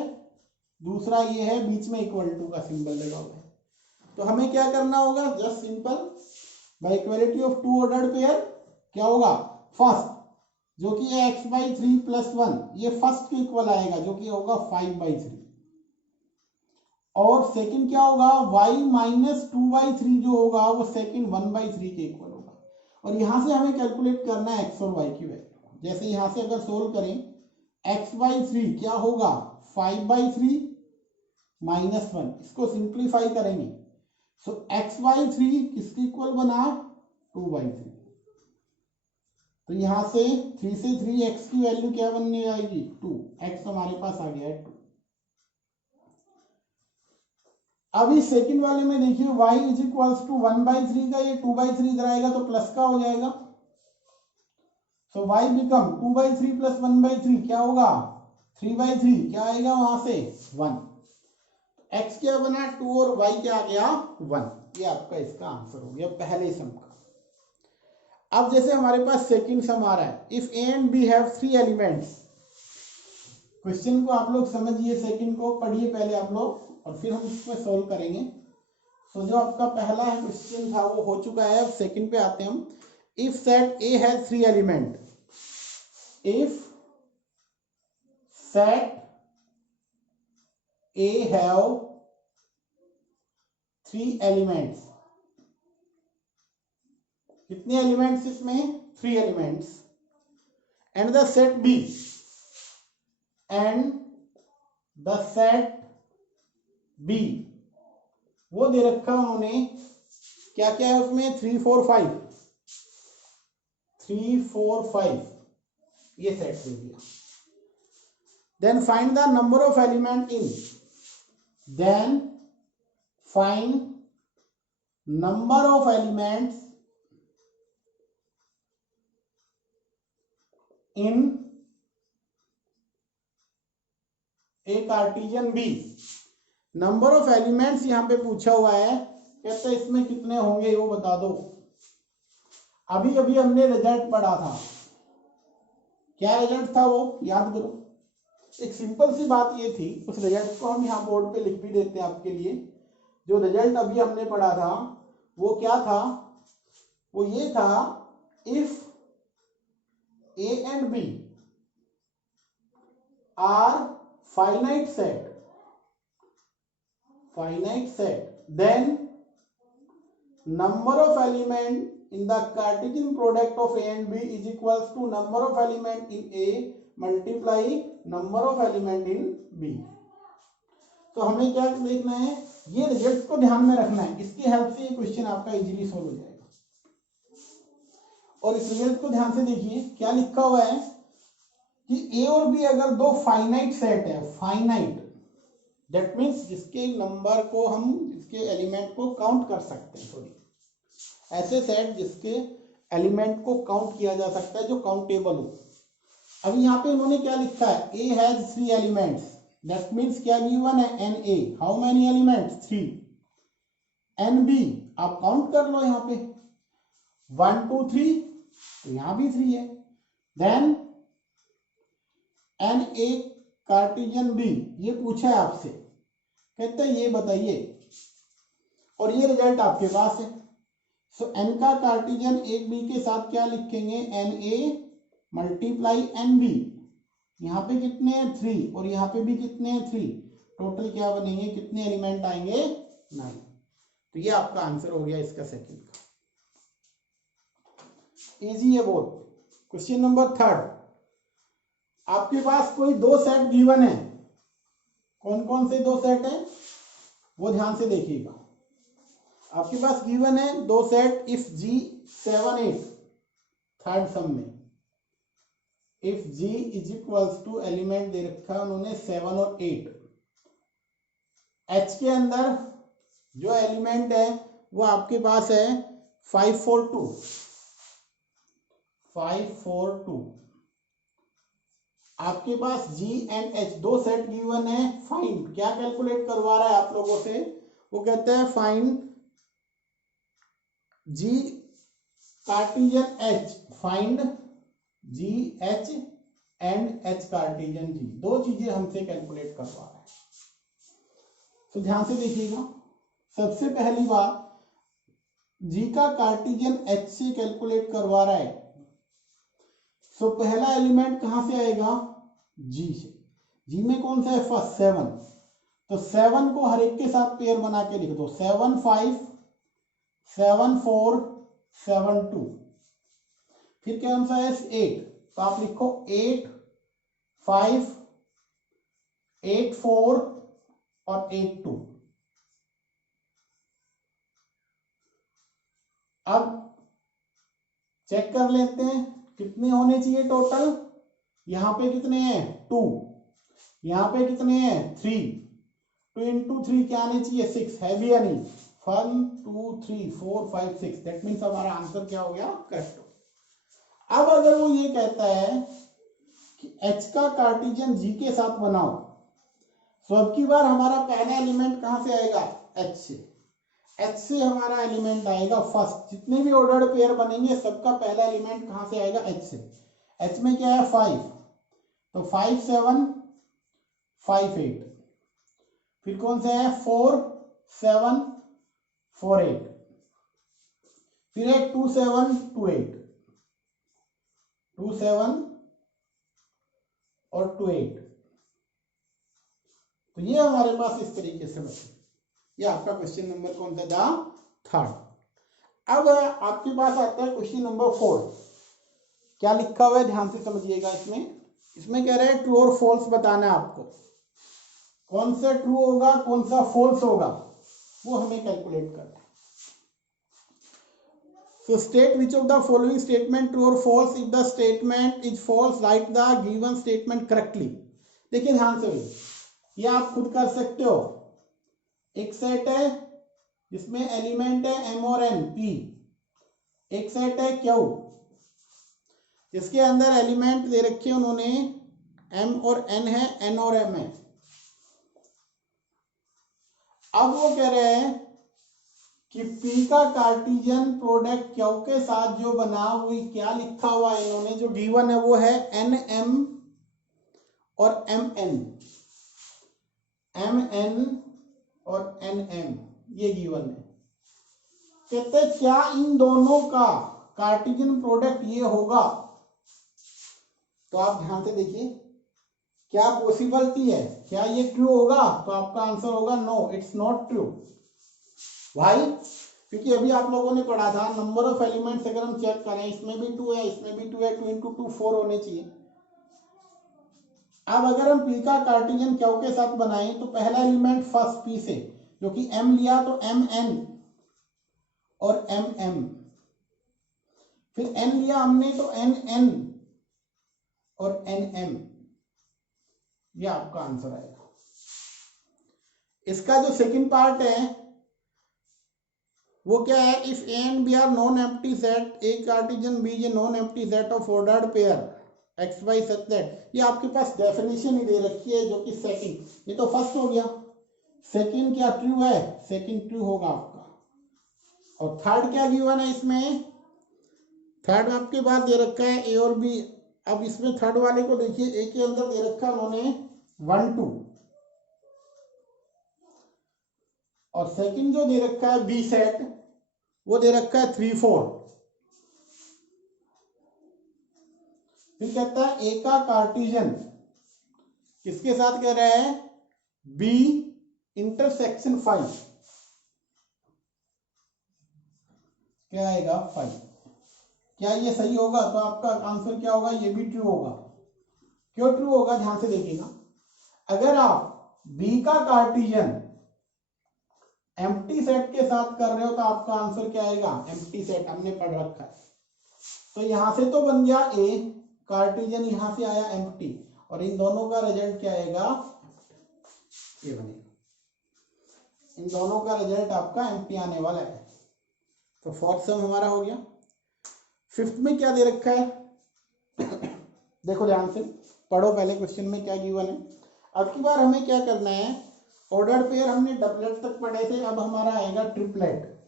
दूसरा ये है, बीच में इक्वल टू का सिंबल लगा हुआ है। तो हमें क्या करना होगा, just simple by equality of two ordered pair क्या होगा, फर्स्ट जो कि है x by 3 plus 1, ये फर्स्ट के इक्वल आएगा जो कि होगा 5 by 3, और सेकंड क्या होगा, y minus 2 by 3 जो होगा वो सेकंड 1 by 3 के इक्वल होगा। और यहां से हमें कैलकुलेट करना है x और y की वैल्यू। जैसे यहां से अगर सोल्व करें, x by 3 क्या होगा, 5 by 3 minus 1, इसको सिंप्लीफाई करेंगे। सो x by 3 किसके इक्वल बना, 2 by 3। तो यहां से 3 से 3 x की वैल्यू क्या बनने आएगी, 2, x हमारे पास आ गया है 2। अभी सेकंड वाले में देखिए y is equals to 1 by 3 का, ये 2 by 3 इधर आएगा तो प्लस का हो जाएगा। सो y become 2 by 3 plus 1 by 3 क्या होगा, 3 by 3, क्या आएगा वहां से 1। x क्या बना 2 और y क्या आ गया 1। ये आपका इसका आंसर हो गया पहले सम का। अब जैसे हमारे पास सेकंड सम आ रहा है, if A and B have 3 elements. Question को आप लोग समझिए, सेकंड को पढ़िए पहले आप लोग और फिर हम इसमें सॉल्व करेंगे। तो जो आपका पहला क्वेश्चन था वो हो चुका है, अब सेकंड पे आते हैं हम। If set A has 3 element, if set A have 3 elements, कितने एलिमेंट्स इसमें? 3 elements. And the set B, and the set B, वो दे रखा उन्होंने, क्या क्या है उसमें? 3 4 5, 3 4 5, ये सेट दे दिया। Then find the number of element in, then find number of elements in A Cartesian B. Number of elements यहां पे पूछा हुआ है, कहते हैं इसमें कितने होंगे वो बता दो। अभी अभी हमने रिजल्ट पढ़ा था, क्या रिजल्ट था वो याद करो। एक सिंपल सी बात ये थी, उस रिजल्ट को हम यहाँ बोर्ड पे लिख भी देते हैं आपके लिए। जो रिजल्ट अभी हमने पढ़ा था वो क्या था? वो ये था, if A and B are finite set, then number of element in the Cartesian product of A and B is equals to number of element in A multiply number of element in B। तो हमें क्या देखना है? ये result को ध्यान में रखना है, इसकी हेल्प से ये क्वेश्चन आपका इजीली सोल्व हो जाएगा। और इस रिजल्ट को ध्यान से देखिए, क्या लिखा हुआ है कि ए और बी अगर दो फाइनाइट सेट है, फाइनाइट दैट मीन्स जिसके नंबर को हम, जिसके एलिमेंट को काउंट कर सकते हैं, सॉरी ऐसे सेट जिसके एलिमेंट को काउंट किया जा सकता है, जो काउंटेबल हो। अभी यहाँ पे इन्होंने क्या लिखा है? A has 3 elements, that means क्या गिवन है? N A, how many elements? 3। N B आप काउंट कर लो, यहाँ पे 1 2 3, तो यहाँ भी 3 है। Then n A Cartesian B, ये पूछा है आपसे, कहते हैं ये बताइए, और ये रिजल्ट आपके पास है। सो एन का कार्टेशियन एक बी के साथ क्या लिखेंगे? N A multiply n B. यहाँ पे कितने हैं? 3, और यहाँ पे भी कितने हैं? 3। टोटल क्या बनेंगे? कितने एलिमेंट आएंगे? 9। तो ये आपका आंसर हो गया इसका सेकंड का। इजी है बहुत। क्वेश्चन नंबर 3, आपके पास कोई 2 सेट गिवन है। कौन कौन से 2 सेट हैं वो ध्यान से देखिएगा। आपके पास गिवन है 2 set, if G 7 8, third sum में if G is equals to, element दे रखा है उन्होंने 7 और 8। एच के अंदर जो एलिमेंट है वो आपके पास है 5 4 2, 5 4 2। आपके पास G and H 2 set given है। फाइंड, क्या कैलकुलेट करवा रहा है आप लोगों से? वो कहते हैं find G Cartesian H, find G H and H Cartesian G। 2 चीजें हमसे कैलकुलेट करवा रहा है। तो ध्यान से देखिएगा। सबसे पहली बात, G का कार्टेशियन H से कैलकुलेट करवा रहा है। तो पहला एलिमेंट कहां से आएगा? G से। G में कौन सा है? फर्स्ट 7। तो 7 को हर एक के साथ पेयर बना के लिख दो। 7 5, 7 4, 7 2। फिर कौन सा है? 8। तो आप लिखो 8 5, 8 4 और 8 2। अब चेक कर लेते हैं कितने होने चाहिए टोटल। यहां पे कितने हैं? 2। यहां पे कितने हैं? 3। 2 into 3 क्या आने चाहिए? 6। है भी या नहीं? 1 2 3 4 5 6। दैट मीन्स हमारा आंसर क्या हो गया? करेक्ट। अब अगर वो ये कहता है कि H का कार्टेशियन G के साथ बनाओ, तो अब की बार हमारा पहला एलिमेंट कहां से आएगा? H से। H से हमारा एलिमेंट आएगा फर्स्ट। जितने भी ऑर्डर्ड पेयर बनेंगे सबका पहला एलिमेंट कहां से आएगा? H से। H में क्या है? 5, तो 5 7 5 8। फिर कौन सा है? 4 7 4 8। फिर एक 2 7 2 8, 2 7 और 2 8। तो ये हमारे पास इस तरीके से बचे। ये आपका क्वेश्चन नंबर कौन सा था? थर्ड। अब आपके पास आता है क्वेश्चन नंबर 4। क्या लिखा हुआ है ध्यान से समझिएगा। इसमें कह रहे हैं ट्रू और फॉल्स बताना है आपको। कौन सा ट्रू होगा कौन सा फॉल्स होगा वो हमें कैलकुलेट करना है। So state which of the following statement true or false. If the statement is false, write the given statement correctly. देखिए ध्यान से भाई, ये आप खुद कर सकते हो। एक सेट है जिसमें एलिमेंट है m और n p। एक सेट है q जिसके अंदर एलिमेंट दे रखे हैं उन्होंने m और n है, n और m है। अब वो कह रहे हैं कि P का कार्टेशियन प्रोडक्ट Q के साथ जो बना हुई, क्या लिखा हुआ है इन्होंने, जो गिवन है वो है NM और MN। MN और NM ये गिवन है। कहते हैं क्या इन दोनों का कार्टेशियन प्रोडक्ट ये होगा? तो आप ध्यान से देखिए, क्या पॉसिबिलिटी है, क्या ये ट्रू होगा? तो आपका आंसर होगा नो, इट्स नॉट ट्रू। भाई क्योंकि अभी आप लोगों ने पढ़ा था नंबर ऑफ एलिमेंट्स अगर हम चेक करें, इसमें भी 2 है, इसमें भी 2 है, 2 × 2 4 होने चाहिए। अब अगर हम P का कार्टेशियन Q के साथ बनाएं तो पहला एलिमेंट फर्स्ट P से जो कि M लिया तो MN और MM। फिर N लिया हमने तो NN और NM। ये आपका आंसर आएगा। इसका जो सेकंड पार्ट है वो क्या है? इफ A and B are non empty set, A Cartesian B is a non empty set of ordered pair X Y such that. ये आपके पास डेफिनेशन ही दे रखी है जो कि सेकंड, ये तो फर्स्ट हो गया। सेकंड क्या ट्रू है? सेकंड ट्रू होगा आपका। और थर्ड क्या गिवन है इसमें? थर्ड आपके पास दे रखा है ए और बी। अब इसमें थर्ड वाले को देखिए, ए के अंदर दे रखा है उन्होंने 1 2 और सेकंड जो दे रखा है बी सेट वो दे रखा है 3 4। फिर कहता है ए का कार्टेशियन किसके साथ कह रहा है? B intersection 5। क्या आएगा? 5। क्या ये सही होगा? तो आपका आंसर क्या होगा? ये भी ट्रू होगा। क्यों ट्रू होगा? ध्यान से देखिएगा। अगर आप बी का कार्टेशियन एम्प्टी सेट के साथ कर रहे हो तो आपका आंसर क्या आएगा? एम्प्टी सेट हमने पढ़ रखा है। तो यहां से तो बन गया ए कार्टेशियन, यहां से आया एम्प्टी, और इन दोनों का रिजल्ट क्या आएगा? ये बनेगा। इन दोनों का रिजल्ट आपका एम्प्टी आने वाला है। तो फोर्थ सम हमारा हो गया। फिफ्थ में क्या दे रखा है? देखो ध्यान से पढ़ो, पहले क्वेश्चन में क्या गिवन है। अब की बार हमें क्या करना है? ऑर्डर्ड पेयर हमने डबलेट तक पढ़े थे, अब हमारा आएगा ट्रिपलेट।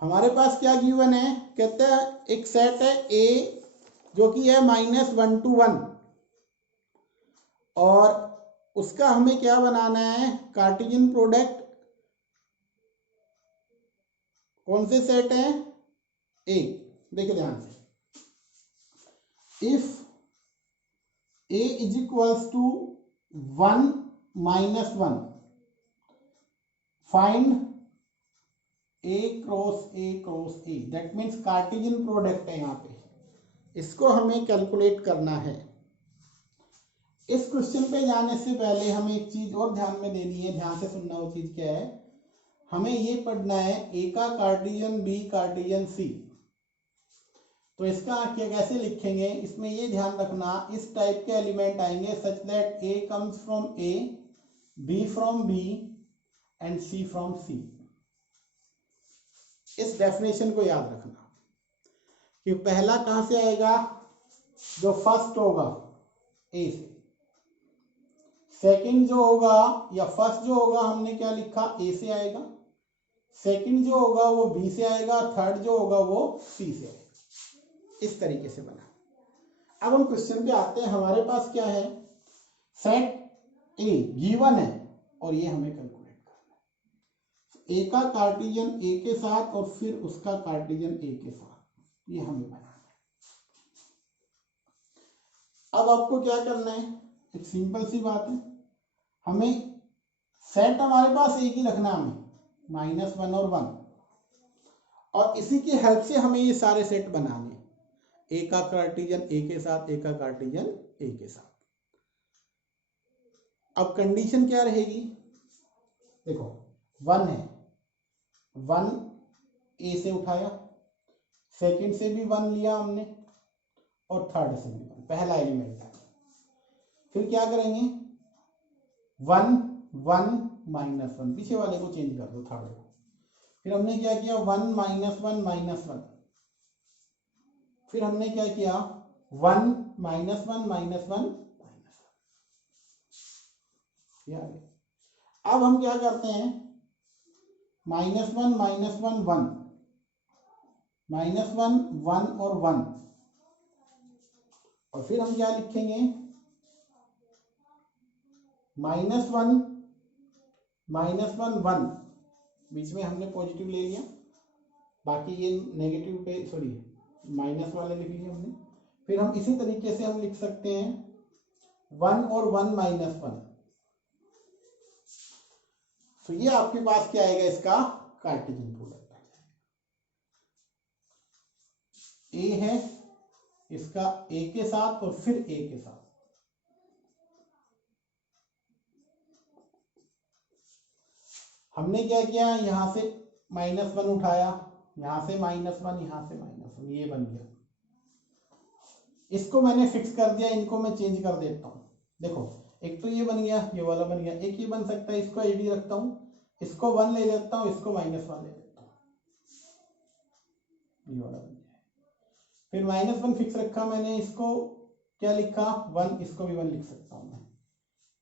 हमारे पास क्या गिवन है? कहते हैं एक सेट है ए जो कि है -1 to 1 और उसका हमें क्या बनाना है? Cartesian product. कौन से सेट है? ए। देखिए ध्यान से, if A is equals to 1 minus 1, find A cross A cross A। That means Cartesian product है यहाँ पे, इसको हमें कैलकुलेट करना है। इस क्वेश्चन पे जाने से पहले हमें एक चीज और ध्यान में देनी है, ध्यान से सुनना। वो चीज क्या है? हमें ये पढ़ना है ए का कार्टेशियन बी कार्टेशियन सी। तो इसका क्या कैसे लिखेंगे? इसमें ये ध्यान रखना, इस टाइप के एलिमेंट आएंगे such that A comes from A, B from B and C from C. इस डेफिनेशन को याद रखना कि पहला कहां से आएगा? जो फर्स्ट होगा ए से, सेकंड जो होगा या फर्स्ट जो होगा हमने क्या लिखा, ए से आएगा, सेकंड जो होगा वो बी से आएगा, थर्ड जो होगा वो सी से आएगा। इस तरीके से बना। अब हम क्वेश्चन पे आते हैं। हमारे पास क्या है, सेट ए गिवन है और ये हमें कैलकुलेट करना है। ए का कार्टेशियन ए के साथ और फिर उसका कार्टेशियन ए के साथ, ये हमें बनाना है। अब आपको क्या करना है, एक सिंपल सी बात है, हमें सेट हमारे पास एक ही रखना है, हमें -1 और 1, और इसी की हेल्प से हमें ये सारे सेट बनाने हैं। ए का कार्टेशियन ए के साथ, ए का कार्टेशियन ए के साथ। अब कंडीशन क्या रहेगी, देखो 1 है, 1 ए से उठाया, सेकंड से भी 1 लिया हमने और थर्ड से भी 1, पहला एलिमेंट है। फिर क्या करेंगे, 1 1 -1, पीछे वाले को चेंज कर दो, थर्ड को। फिर हमने क्या किया, 1 -1 -1, फिर हमने क्या किया, 1 -1 -1 -1। अब हम क्या करते हैं, -1 -1 1 -1 1 और 1, और फिर हम क्या लिखेंगे, -1 -1 1, बीच में हमने पॉजिटिव ले लिया, बाकी ये नेगेटिव पे सॉरी माइनस वाले लिख लिए हमने। फिर हम इसी तरीके से हम लिख सकते हैं 1 और 1 -1, तो ये आपके पास क्या आएगा, इसका कार्टेशियन प्रोडक्ट आ जाएगा। ए है इसका ए के साथ और फिर ए के साथ, हमने क्या किया, यहां से -1 उठाया, यहां से -1, यहां से -1, ये बन गया। इसको मैंने फिक्स कर दिया, इनको मैं चेंज कर देता हूं। देखो एक तो ये बन गया, ये वाला बन गया, एक ये बन सकता है, इसको एडी रखता हूं, इसको 1 ले लेता हूं, इसको -1 ले लेता हूं, ये वाला बन गया। फिर -1 फिक्स रखा मैंने, इसको क्या लिखा 1, इसको भी 1 लिख सकता हूं मैं,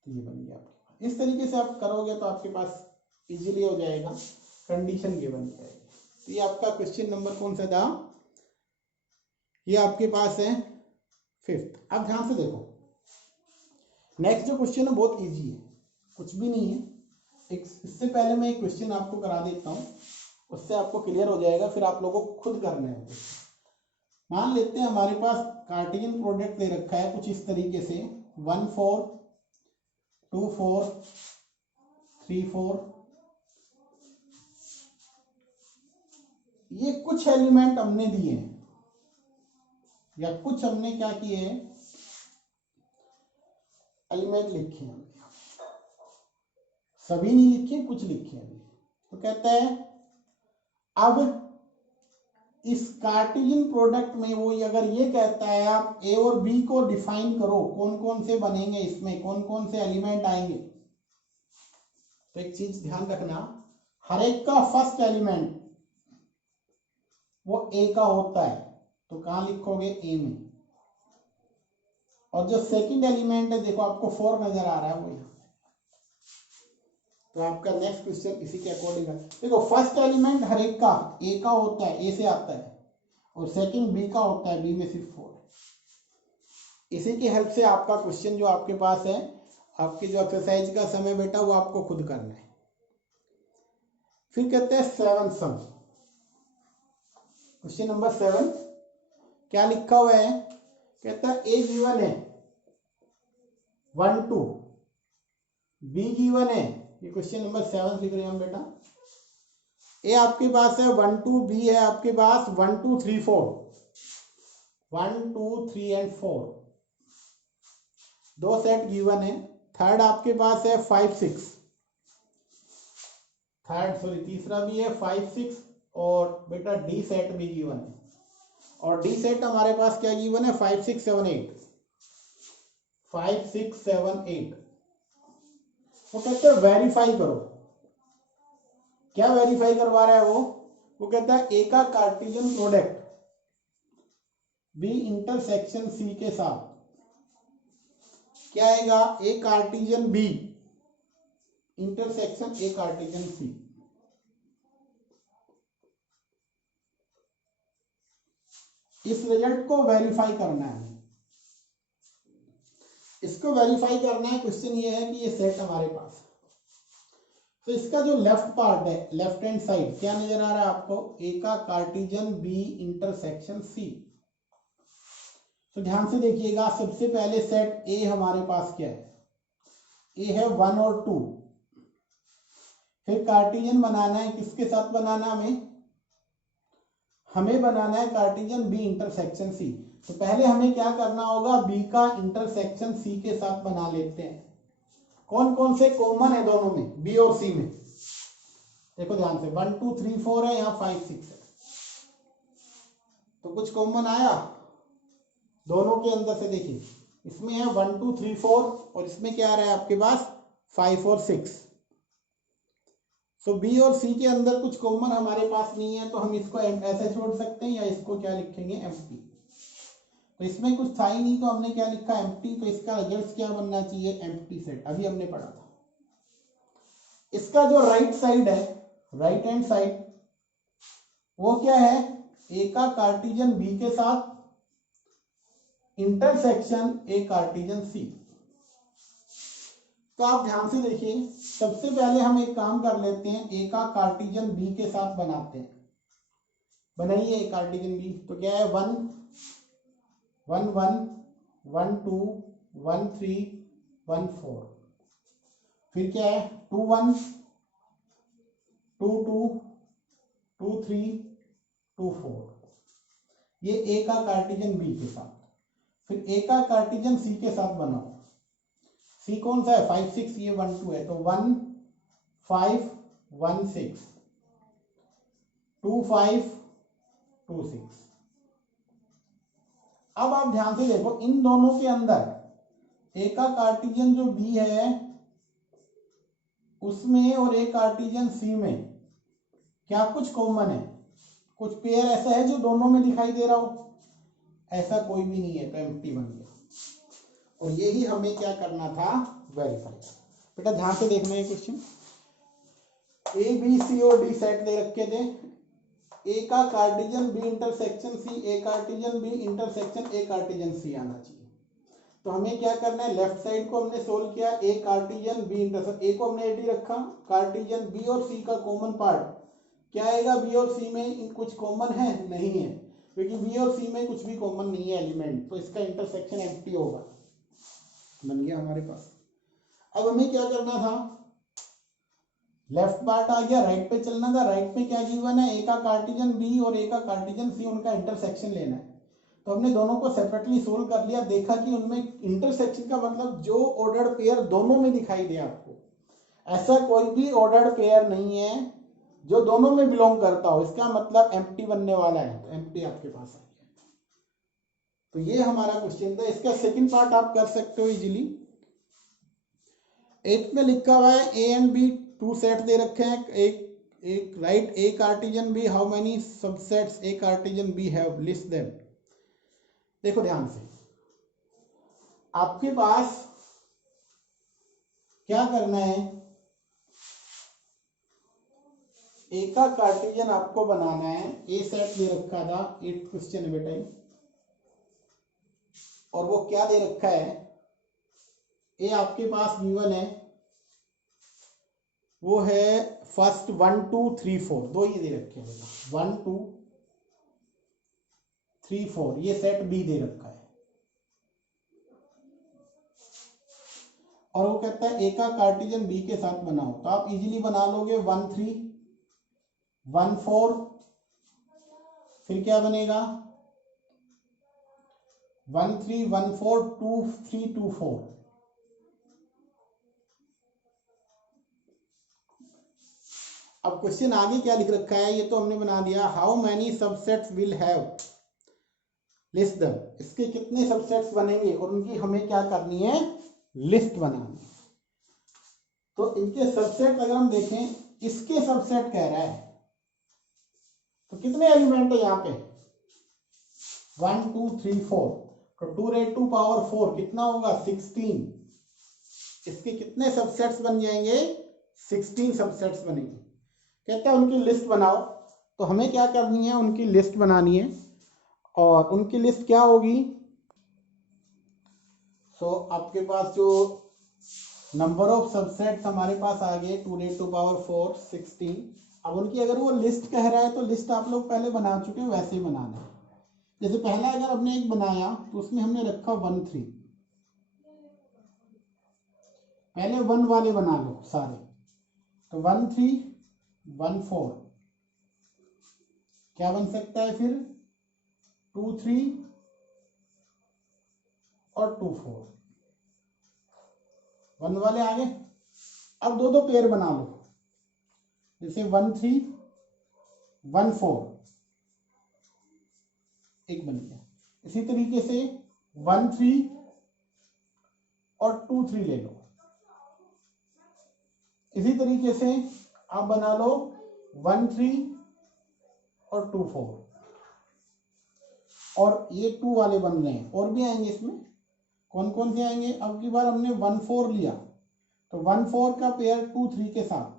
तो ये बन गया आपके पास। इस तरीके से आप करोगे तो आपके पास इजीली हो जाएगा, कंडीशन ये बन जाएगी। तो ये आपका क्वेश्चन नंबर कौन सा था, ये आपके पास है 5th। अब ध्यान से देखो, नेक्स्ट जो क्वेश्चन है बहुत इजी है, कुछ भी नहीं है। इससे पहले मैं एक क्वेश्चन आपको करा देता हूँ, उससे आपको क्लियर हो जाएगा, फिर आप लोगों को खुद करना है। मान लेते हैं हमारे पास कार्टेशियन प्रोडक्ट दे रखा है कुछ इस तरीके से, 1 4 2 4 3 4, ये कुछ एलिमेंट हमने दिए हैं, या कुछ हमने क्या किए हैं, एलिमेंट लिखे हैं, सभी नहीं लिखे, कुछ लिखे हैं। तो कहता है अब इस कार्टेशियन प्रोडक्ट में वो अगर ये कहता है आप ए और बी को डिफाइन करो, कौन कौन से बनेंगे, इसमें कौन कौन से एलिमेंट आएंगे। तो एक चीज ध्यान रखना, हर एक का फर्स्ट एलिमेंट वो ए का होता है, तो कहां लिखोगे, ए में। और जो सेकंड एलिमेंट है, देखो आपको 4 नजर आ रहा है, वो यहाँ। तो आपका नेक्स्ट क्वेश्चन इसी के अकॉर्डिंग है। देखो फर्स्ट एलिमेंट हर एक का ए का होता है, ए से आता है, और सेकंड बी का होता है, बी में सिर्फ 4 है। इसी की हेल्प से आपका क्वेश्चन जो आपके पास है, आपके जो एक्सरसाइज का समय बेटा वो आपको खुद करना है। फिर कहते हैं 7 सम, क्वेश्चन नंबर 7 क्या लिखा हुआ है, कहता है ए गिवन है 1 2, बी गिवन है, ये क्वेश्चन नंबर 7 लिख रहे हैं हम बेटा। ए आपके पास है 1 2, बी है आपके पास 1 2 3 4, 1 2 3 एंड 4, दो सेट गिवन है। थर्ड आपके पास है 5 6, तीसरा भी है 5 6, और बेटा डी सेट भी गिवन है, और डी सेट हमारे पास क्या गिवन है, 5 6 7 8, 5 6 7 8। वो कहते हैं वेरीफाई करो, क्या वेरीफाई करवा रहा है वो कहता है ए का cartesian product B intersection C के साथ क्या आएगा, A cartesian B intersection A cartesian C. इस रिजल्ट को वेरीफाई करना है, इसको वेरीफाई करना है। क्वेश्चन ये है कि ये सेट हमारे पास, तो इसका जो लेफ्ट पार्ट है, लेफ्ट हैंड साइड क्या नजर आ रहा है आपको, ए का कार्टिजन बी इंटरसेक्शन सी। तो ध्यान से देखिएगा, सबसे पहले सेट ए हमारे पास क्या है, ए है 1 और 2। फिर कार्टिजन बनाना है, किसके साथ बनाना हमें बनाना है कार्टिजन बी इंटरसेक्शन सी। तो पहले हमें क्या करना होगा, बी का इंटरसेक्शन सी के साथ बना लेते हैं। कौन कौन से कॉमन है दोनों में, बी और सी में, देखो ध्यान से, 1 2 3 4 है, यहाँ 5 6 है, तो कुछ कॉमन आया दोनों के अंदर से। देखिए इसमें है 1 2 3 4 और इसमें क्या आ रहा है आपके पास 5 और 6। सो बी और सी के अंदर कुछ कॉमन हमारे पास नहीं है, तो हम इसको ऐसे छोड़ सकते हैं, या इसको क्या लिखेंगे, एम्प्टी। तो इसमें कुछ था ही नहीं, तो हमने क्या लिखा, एम्प्टी। तो इसका रिजल्ट क्या बनना चाहिए, एम्प्टी सेट। अभी हमने पढ़ा था। इसका जो राइट साइड है, राइट हैंड साइड, वो क्या है, ए का कार्टिजन बी के साथ इंटरसेक्शन ए कार्टिजन सी। तो आप ध्यान से देखिए, सबसे पहले हम एक काम कर लेते हैं, ए का कार्टिजन बी के साथ बनाते हैं। बनाइए ए कार्टिजन बी। तो क्या है, 1 1 1 1 2 1 3 1 4। फिर क्या है, 2 1 2 2 2 3 2 4। ये ए का कार्टिजन बी के साथ। फिर ए का कार्टिजन सी के साथ बनाओ। सी कौन सा है, 5 6, ये 1 2 है, तो 1 5 1 6 2 5 2 6। अब आप ध्यान से देखो, इन दोनों के अंदर ए का कार्टिजन जो बी है उसमें और ए कार्टिजन सी में क्या कुछ कॉमन है, कुछ पेयर ऐसा है जो दोनों में दिखाई दे रहा हो, ऐसा कोई भी नहीं है, तो एम्प्टी बन गया। और यही हमें क्या करना था, वेरीफाई। बेटा ध्यान से देखना है क्वेश्चन, ए बी सी और डी सेट दे रखे थे, ए का cartesian B intersection C, A cartesian B intersection A cartesian C आना चाहिए। तो हमें क्या करना है, लेफ्ट साइड को हमने सोल्व किया, ए कार्टिजन बी इंटरसेक्शन, ए को हमने एटी रखा, कार्टिजन बी और सी का कॉमन पार्ट क्या आएगा, बी और सी में कुछ कॉमन है, नहीं है, क्योंकि बी और सी में कुछ भी कॉमन नहीं है एलिमेंट, तो इसका इंटरसेक्शन एम्प्टी होगा। बन गया हमारे पास। अब हमें क्या करना था, लेफ्ट पार्ट आ गया, राइट पे चलना था। राइट पे क्या गिवन है, ए का कार्टिजन बी और ए का कार्टिजन सी, उनका इंटरसेक्शन लेना है। तो हमने दोनों को सेपरेटली सोल्व कर लिया, देखा कि उनमें इंटरसेक्शन का मतलब जो ऑर्डर्ड पेयर दोनों में दिखाई दे आपको, ऐसा कोई भी ऑर्डर्ड पेयर नहीं है जो दोनों में बिलोंग करता हो, इसका मतलब एम्प्टी बनने वाला है। तो एम्प्टी आपके पास आ गया। तो ये हमारा क्वेश्चन था। इसका सेकंड पार्ट आप कर सकते हो इजीली। 8 में लिखा हुआ है A and B two set दे रखे हैं, एक right A cartesian B, how many subsets A cartesian B have, list them. देखो ध्यान से, आपके पास क्या करना है, ए का कार्टिजन आपको बनाना है, ए सेट दे रखा था, 8 क्वेश्चन है बेटा, और वो क्या दे रखा है, ए आपके पास गिवन है, वो है फर्स्ट 1 2 3 4, दो ये दे रखे हैं, 1 2 3 4, ये सेट बी दे रखा है। और वो कहता है ए का कार्टिजन बी के साथ बनाओ, तो आप इजीली बना लोगे, 1 3 1 4, फिर क्या बनेगा, 1 3 1 4 2 3 2 4। अब क्वेश्चन आगे क्या लिख रखा है, ये तो हमने बना दिया, how many subsets will have, list them. इसके कितने सबसेट्स बनेंगे और उनकी हमें क्या करनी है, लिस्ट बनानी। तो इनके सबसेट अगर हम देखें, इसके सबसेट कह रहा है, तो कितने एलिमेंट है यहाँ पे, 1 2 3 4, तो 2 raised to power 4 कितना होगा, 16। इसके कितने सबसेट्स बन जाएंगे? 16 सबसेट्स बनेंगे। कहता है उनकी लिस्ट बनाओ, तो हमें क्या करनी है? उनकी लिस्ट बनानी है। और उनकी लिस्ट क्या होगी? सो आपके पास जो नंबर ऑफ सबसेट्स हमारे पास आ गए 2⁴ 16। अब उनकी अगर वो लिस्ट कह रहा है तो लिस्ट आप लोग पहले बना चुके हो, वैसे ही बनाना है। जैसे पहला अगर हमने एक बनाया तो उसमें हमने रखा 1 3। पहले 1 वाले बना लो सारे, तो 1 3 1 4 क्या बन सकता है फिर? 2 3 और 2 4। 1 वाले आ गए। अब दो पेयर बना लो, जैसे 1 3 1 4 एक बन गया। इसी तरीके से 1 3 और 2 3 ले लो। इसी तरीके से आप बना लो 1 3 और 2 4। और ये 2 वाले बन रहे हैं, और भी आएंगे इसमें। कौन कौन से आएंगे? अब की बार हमने 1 4 लिया, तो 1 4 का पेयर 2 3 के साथ,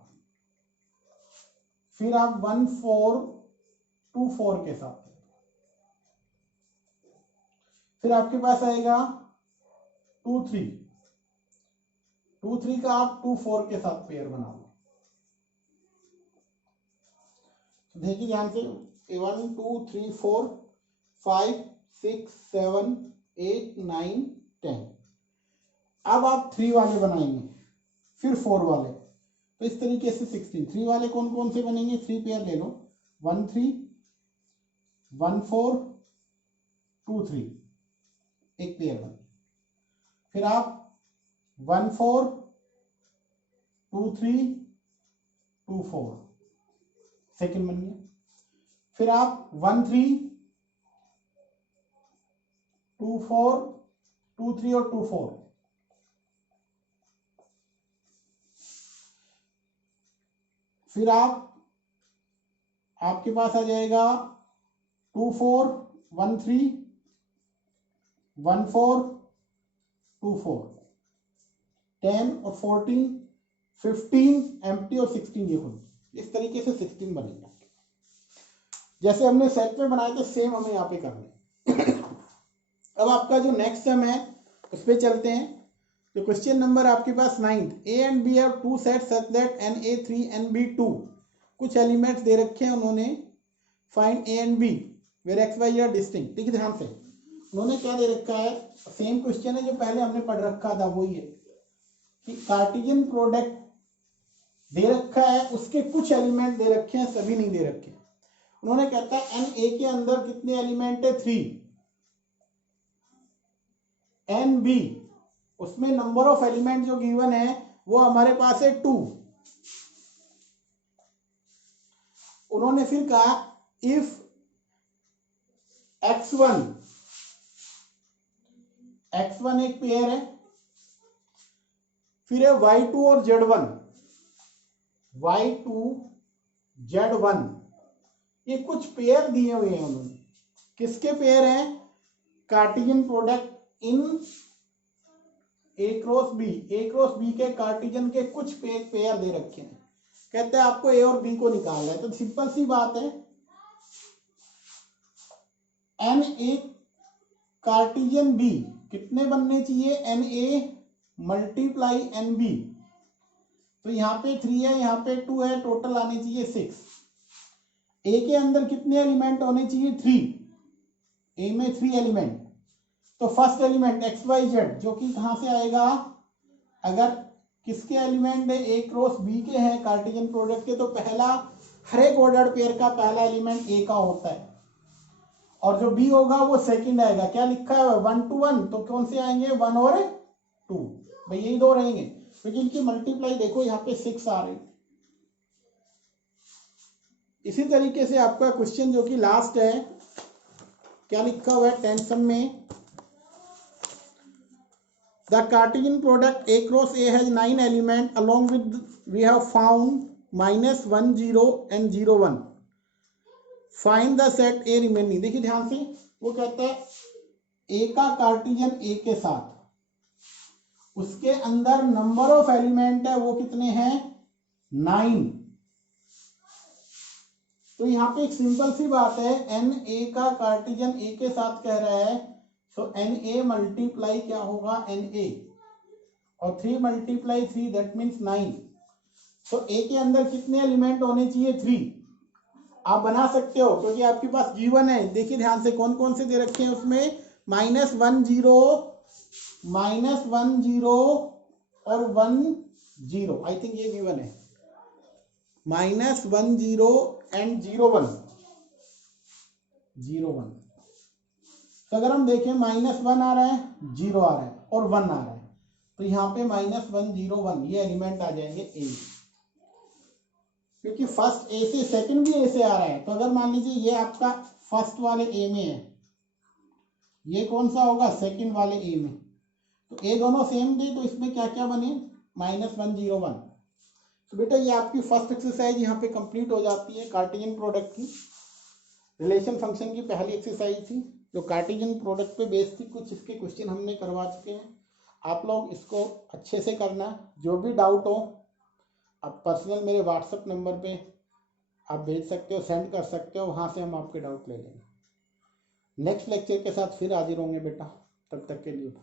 फिर आप 1 4 2 4 के साथ, फिर आपके पास आएगा 2 3 2 3 का आप 2 4 के साथ पेयर बना लो। देखिए ध्यान से, 1 2 3 4 5 6 7 8 9 10। अब आप 3 वाले बनाएंगे, फिर 4 वाले, तो इस तरीके से 16। 3 वाले कौन कौन से बनेंगे? 3 पेयर ले लो, 1 3 1 4 2 3 एक पेयर बन। फिर आप 1 4 2 3 2 4 सेकेंड बन गया। फिर आप 1 3 2 4 2 3 और 2 4। फिर आपके पास आ जाएगा 2 4 1 3 1 4 2 4 10 और 14 15 एम्प्टी और 16 ये खुद। इस तरीके से 16 बनेगा। जैसे हमने सेट में बनाए थे सेम हमें यहाँ पे करना। अब आपका जो नेक्स्ट सम है उस पर चलते हैं। तो क्वेश्चन नंबर आपके पास 9th, A and B have two sets such that NA3 and B2 कुछ एलिमेंट्स दे रखे हैं उन्होंने। Find A and B where x y are distinct। ठीक है ध्यान से, उन्होंने क्या दे रखा है? सेम क्वेश्चन है जो पहले हमने पढ़ रखा था, वही है कि कार्टेशियन प्रोडक्ट दे रखा है, उसके कुछ एलिमेंट दे रखे हैं, सभी नहीं दे रखे। उन्होंने कहता है एन ए के अंदर कितने एलिमेंट है? 3। एन बी उसमें नंबर ऑफ एलिमेंट जो गिवन है वो हमारे पास है 2। उन्होंने फिर कहा इफ x1 एक पेयर है, फिर है y2 और z1 ये कुछ पेयर दिए हुए हैं उन्होंने। किसके पेयर हैं? Cartesian product in A cross B के कार्टेशियन के कुछ पेयर दे रखे हैं। कहते हैं आपको A और B को निकालना है। तो सिंपल सी बात है, एन ए कार्टेशियन B कितने बनने चाहिए? N A multiply n B. तो यहाँ पे 3 है, यहाँ पे 2 है, टोटल आने चाहिए 6। ए के अंदर कितने एलिमेंट होने चाहिए? 3। ए में 3 एलिमेंट। तो first element X Y Z जो कि कहां से आएगा? अगर किसके एलिमेंट है? ए क्रॉस बी के हैं कार्टेशियन प्रोडक्ट के, तो पहला हर एक ऑर्डर्ड पेयर का पहला एलिमेंट ए का होता है, और जो बी होगा वो सेकंड आएगा। क्या लिखा है? 1 to 1, तो कौन से आएंगे? 1 और 2। भाई यही दो रहेंगे, लेकिन इनकी मल्टीप्लाई देखो यहाँ पे 6 आ रही। इसी तरीके से आपका क्वेश्चन जो कि लास्ट है, क्या लिखा हुआ है टेंशन में? The Cartesian product A cross A has 9 element along with we have found -1 0 and 0 1। Find the set A remaining. देखिए ध्यान से, वो कहता है A का कार्टेशियन A के साथ उसके अंदर नंबर ऑफ एलिमेंट है वो कितने हैं 9। तो यहाँ पे एक सिंपल सी बात है, एन ए का कार्टेशियन ए के साथ कह रहा है, सो एन ए मल्टीप्लाई क्या होगा एन ए, और 3 मल्टीप्लाई 3 दैट मीन्स 9। तो ए के अंदर कितने एलिमेंट होने चाहिए 3। आप बना सकते हो क्योंकि आपके पास G1 है। देखिए ध्यान से कौन कौन से दे रखे हैं उसमें, -1 0 -1 0 और 1 0। आई थिंक ये G1 है, -1 0 एंड 0 1 0 1। तो अगर हम देखें -1 आ रहा है, 0 आ रहा है और 1 आ रहा है, तो यहाँ पे -1 0 1 ये एलिमेंट आ जाएंगे ए, क्योंकि फर्स्ट ए से सेकंड भी ए से आ रहा है। तो अगर मान लीजिए ये आपका फर्स्ट वाले ए में है, ये कौन सा होगा सेकंड वाले ए में, तो ए दोनों सेम थे, तो इसमें क्या क्या बने -1 0 1। तो बेटा ये आपकी फर्स्ट एक्सरसाइज यहाँ पे कंप्लीट हो जाती है कार्टेशियन प्रोडक्ट की। रिलेशन फंक्शन की पहली एक्सरसाइज थी जो कार्टेशियन प्रोडक्ट पे बेस्ड थी। कुछ इसके क्वेश्चन हमने करवा चुके हैं, आप लोग इसको अच्छे से करना। जो भी डाउट हो आप पर्सनल मेरे व्हाट्सएप नंबर पे आप भेज सकते हो, सेंड कर सकते हो, वहाँ से हम आपके डाउट ले लेंगे। नेक्स्ट लेक्चर के साथ फिर हाजिर होंगे बेटा, तब तक के लिए।